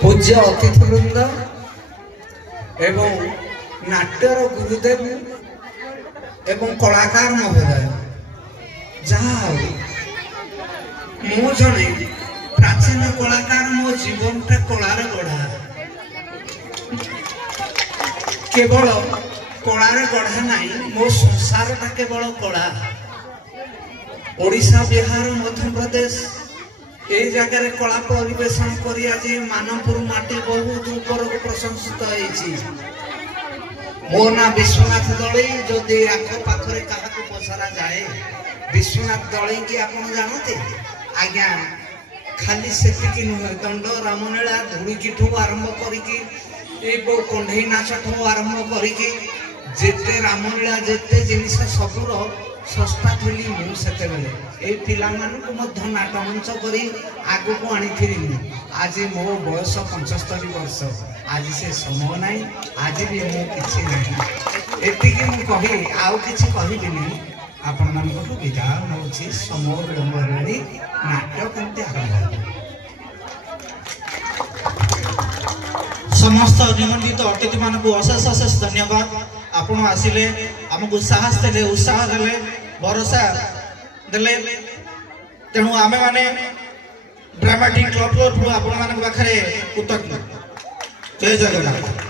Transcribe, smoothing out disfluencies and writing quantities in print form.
पूज्य अतिथिवृंद एवं नाट्यर गुरुदेव एवं कलाकार महोदय जहाँ मो जड़े प्राचीन कलाकार मो जीवन टा कलार गढ़ा केवल कलार गढ़ा नहीं मो संसार टा केवल कला ओडिशा बिहार मध्य प्रदेश ये जगह कला परिवेशन कर मानपुर माटी बहुत ऊपर को प्रशंसित होती मो ना विश्वनाथ दलई जदि आखपाखे क्या पचरा जाए विश्वनाथ दलई की आप जानते आज्ञा खाली से नुहे दंड रामलीला धूलिकी आरंभ करके कंढई नाच आरंभ करके जेते रामलीला जेते जिनिस सबूर सस्ता थी मुझे ये पिला नाटमंच कर आग को आनी आज मो बयस 75 वर्ष आज से समय ना आज भी मुझे एति कही आउ कि कहबिनी आपण मान विदा नौ समय विलंब नाट्य केमती आरंभ समस्त निमंत्रित अतिथि मान को अशेष अशेष धन्यवाद आपण आसिले आमको साहस देले उत्साह देले भरोसा देले तेणु आमे माने ड्रामाटिक क्लब आपण मान पाखरे कृतज्ञ जय जगन्नाथ।